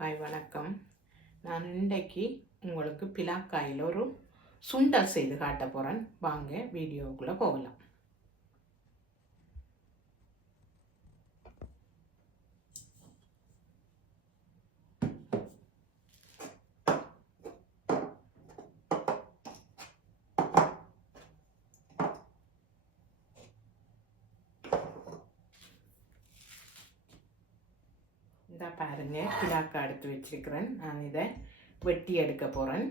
Hi வணக்கம். நான் இன்றைக்கு உங்களுக்கு பிலாக்காயில் ஒரு சுண்டல் செய்து காட்ட போகிறேன். வாங்க வீடியோவுக்குள்ளே போகலாம். இந்த பாருங்க, பிலாக்கா எடுத்து வச்சிருக்கிறேன். நான் இதை வெட்டி எடுக்க போகிறேன்.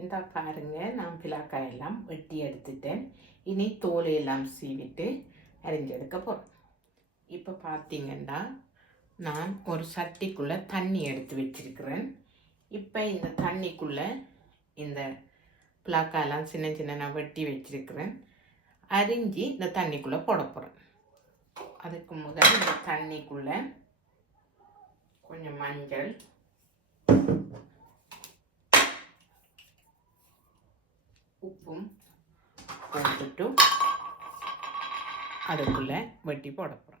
இந்த பாருங்க, நான் பிலாக்காயெல்லாம் வெட்டி எடுத்துட்டேன். இனி தோலையெல்லாம் சீவிட்டு அரிஞ்செடுக்க போகிறேன். இப்போ பார்த்தீங்கன்னா நான் ஒரு சட்டிக்குள்ளே தண்ணி எடுத்து வச்சிருக்கிறேன். இப்போ இந்த தண்ணிக்குள்ளே இந்த பிலாக்காயெல்லாம் சின்ன சின்ன நான் வெட்டி வச்சிருக்கிறேன். அரிஞ்சு இந்த தண்ணிக்குள்ளே போட போகிறேன். அதுக்கு முதல் இந்த தண்ணிக்குள்ளே கொஞ்சம் மஞ்சள், உப்பும் போட்டுட்டு அதுக்குள்ளே வெட்டி போட போகிறோம்.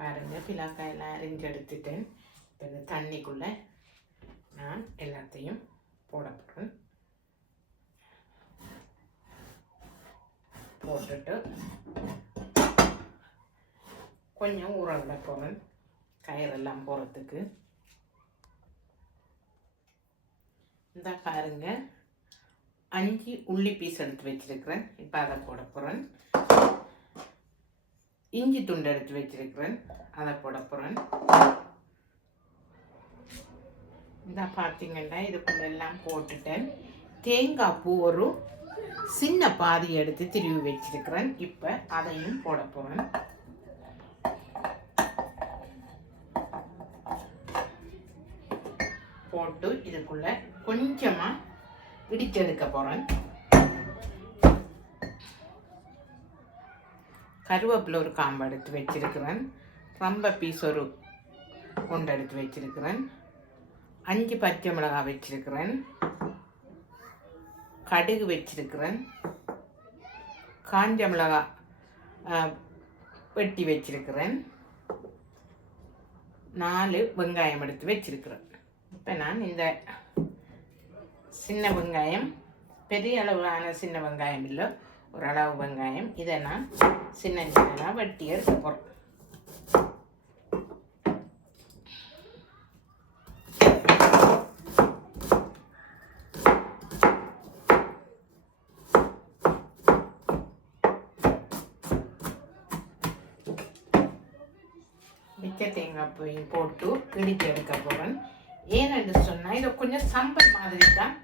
பாருங்கள், பிலாக்காயெல்லாம் அரிஞ்சு எடுத்துட்டேன். இப்போ இந்த தண்ணிக்குள்ளே நான் எல்லாத்தையும் போட போகிறேன். போட்டுட்டு கொஞ்சம் ஊற விட போகிறேன், கயிறெல்லாம் போகிறதுக்கு. இந்த பாருங்க, 5 உள்ளி பீஸ் எடுத்து வச்சிருக்கிறேன். இப்போ அதை போட போகிறேன். இஞ்சி துண்டு எடுத்து வச்சிருக்கிறேன், அதை போட போகிறேன். இந்த பார்த்தீங்கன்னா இதுக்குள்ள எல்லாம் போட்டுட்டேன். தேங்காய் பூ ஒரு சின்ன பாதி எடுத்து திருவி வச்சிருக்கிறேன். இப்போ அதையும் போட போகிறேன். போட்டு இதுக்குள்ள கொஞ்சமாக இடிச்செடுக்க போகிறேன். கருவேப்பிலை ஒரு காம்பு எடுத்து வச்சிருக்கிறேன். ரொம்ப பீஸ் ஒரு கொண்டு எடுத்து வச்சிருக்கிறேன். 5 பச்சை மிளகாய் வச்சிருக்கிறேன். கடுகு வச்சிருக்கிறேன். காஞ்ச மிளகாய் வெட்டி வச்சிருக்கிறேன். 4 வெங்காயம் எடுத்து வச்சிருக்கிறேன். இப்போ நான் இந்த சின்ன வெங்காயம், பெரிய அளவான சின்ன வெங்காயம் இல்லை, ஒரு அளவு வெங்காயம், இதை நான் சின்ன சின்னதாக வெட்டி எடுக்க போகிறேன். மிச்ச தேங்காய் பூவையும் போட்டு இடித்து எடுக்க போகிறேன். ஏன்னு சொன்னால் இதை கொஞ்சம் சம்பல் மாதிரி தான்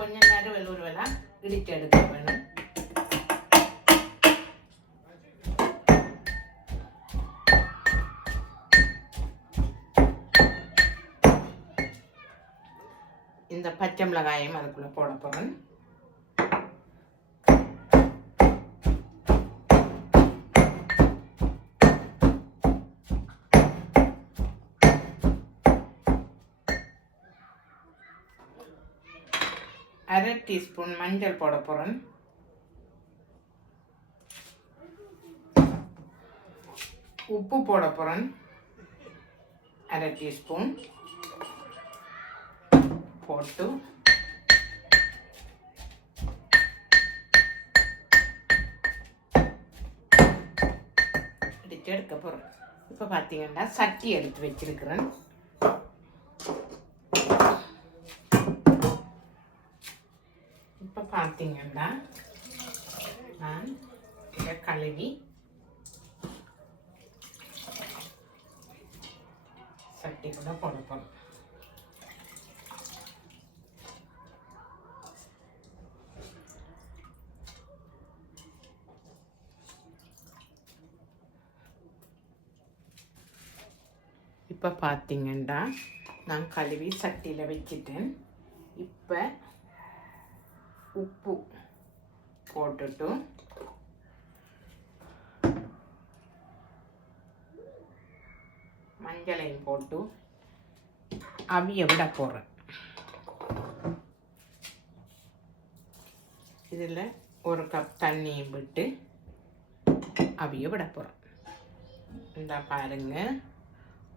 கொஞ்சம் நறுவல் உருவலாக இடித்து எடுக்க வேணும். இந்த பச்சை மிளகாயும் அதுக்குள்ளே போட போகிறேன். 1/2 டீஸ்பூன் மஞ்சள் போட போகிறேன். உப்பு போட போகிறேன் 1/2 டீஸ்பூன் போட்டு இடித்து எடுக்க போகிறேன். இப்போ பார்த்தீங்கன்னா சட்டி எடுத்து வச்சிருக்கிறேன். இப்போ பார்த்தீங்கன்னா நான் இதை கழுவி சட்டி கூட போட போகிறேன். இப்போ பார்த்தீங்கன்னா நான் கழுவி சட்டியில் வச்சிட்டேன். இப்போ உப்பு போட்டுட்டு மஞ்சளையும் போட்டு அவிய விட போகிறேன். இதில் 1 கப் தண்ணியும் விட்டு அவிய விட போகிறேன். இந்த பாருங்க,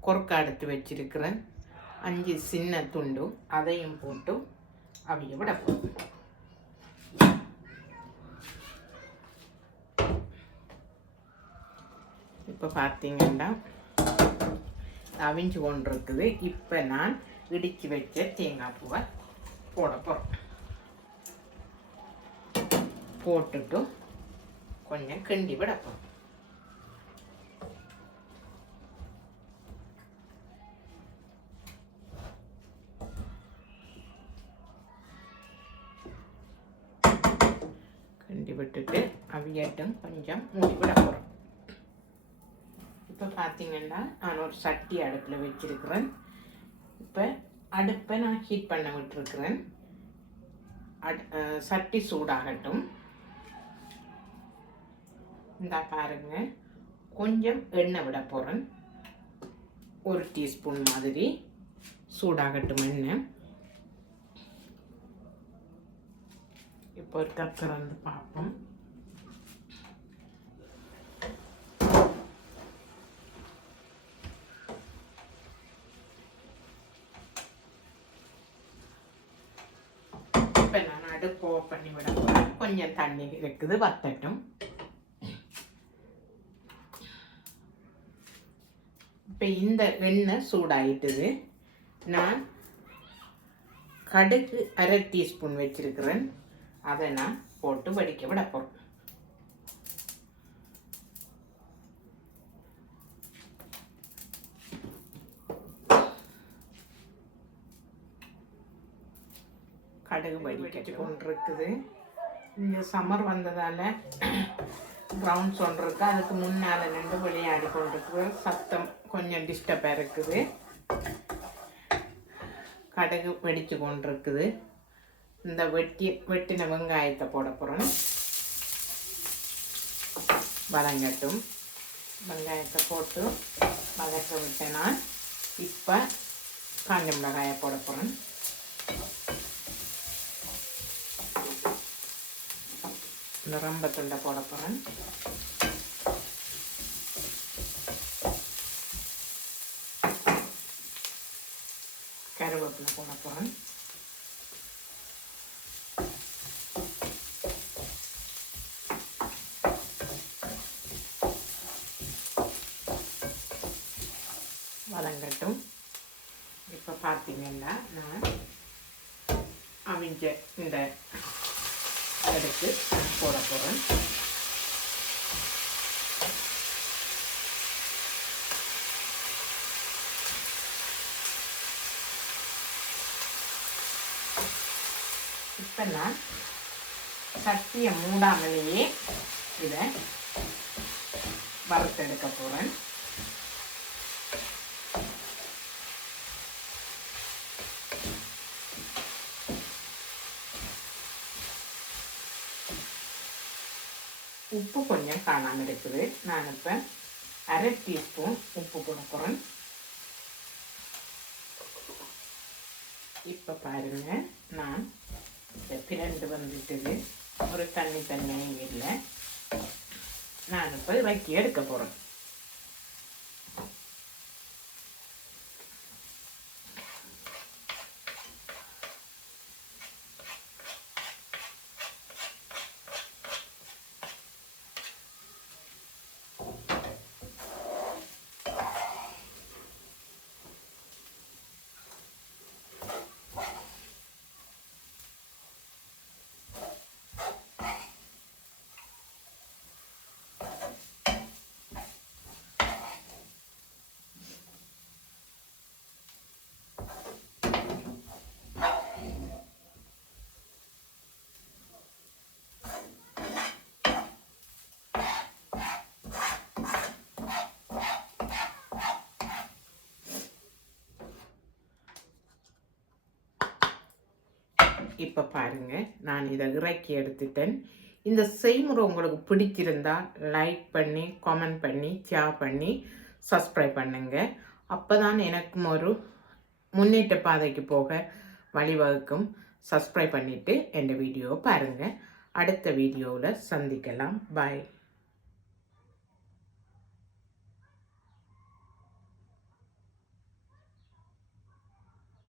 கொறுக்க எடுத்து வச்சிருக்கிறேன் 5 சின்ன துண்டு, அதையும் போட்டு அவிய விட போகிறேன். இப்போ பார்த்தீங்கன்னா அவிஞ்சு கொண்டு இருக்குது. இப்போ நான் இடித்து வச்ச தேங்காய் பூவை போட போகிறேன். போட்டுட்டு கொஞ்சம் கிண்டி விட போகிறோம். கிண்டி விட்டுட்டு அவியட்டும் கொஞ்சம் மூடி விட போகிறோம். இப்போ பார்த்தீங்கன்னா நான் ஒரு சட்டி அடுப்பில் வச்சிருக்கிறேன். இப்போ அடுப்பை நான் ஹீட் பண்ண விட்டுருக்கிறேன். சட்டி சூடாகட்டும். இந்த பாருங்க, கொஞ்சம் எண்ணெய் விட போகிறேன். 1 டீஸ்பூன் மாதிரி சூடாகட்டும் எண்ணெய். இப்போ ஒரு திறந்து பார்ப்போம். இப்போ நான் அடுப்பு ஆஃப் பண்ணி விட போகிறேன். கொஞ்சம் தண்ணி இருக்குது, வத்தட்டும். இப்போ இந்த எண்ணெய் சூடாயிட்டுது. நான் கடுகு 1/2 டீஸ்பூன் வச்சிருக்கிறேன். அதை நான் போட்டு வடிக்க விட போகிறேன். கடுகு வடிக்கட்டு கொண்டிருக்குது. இங்கே சம்மர் வந்ததால் ப்ரௌன்ஸ் ஒன்று இருக்குது. அதுக்கு முன்னால் நின்று விளையாடி கொண்டிருக்குது. சத்தம் கொஞ்சம் டிஸ்டர்பாக இருக்குது. கடுகு வெடித்து கொண்டிருக்குது. இந்த வெட்டின வெங்காயத்தை போட போகிறேன். வதங்கட்டும். வெங்காயத்தை போட்டு வதக்க விட்டேன். நான் இப்போ காஞ்ச மிளகாயை போட போகிறேன். இந்த ரம்பத்துண்டை போட போகிறேன். கருவேப்பிலை போட போகிறேன். வதங்கட்டும். இப்போ பார்த்தீங்கன்னா நான் அவிஞ்ச இந்த எடுத்து போட போகிறேன். இப்போ நான் சட்டியை மூடாமலேயே இதை வறுத்தெடுக்க போகிறேன். உப்பு கொஞ்சம் காணாமல் இருக்குது. நான் இப்போ 1/2 டீஸ்பூன் உப்பு போட போகிறேன். இப்போ பாருங்க, நான் இந்த பிரண்டு வந்துட்டது, ஒரு தண்ணியும் இல்லை. நான் இப்போ இறக்கி எடுக்க போகிறேன். இப்போ பாருங்கள், நான் இதை இறக்கி எடுத்துட்டேன். இந்த செய்முறை உங்களுக்கு பிடிச்சிருந்தா லைக் பண்ணி, கமெண்ட் பண்ணி, ஷேர் பண்ணி, சப்ஸ்கிரைப் பண்ணுங்கள். அப்போ தான் எனக்கும் ஒரு முன்னேற்ற பாதைக்கு போக வழிவகுக்கும். சப்ஸ்கிரைப் பண்ணிவிட்டு என் வீடியோ பாருங்கள். அடுத்த வீடியோவில் சந்திக்கலாம். பாய்.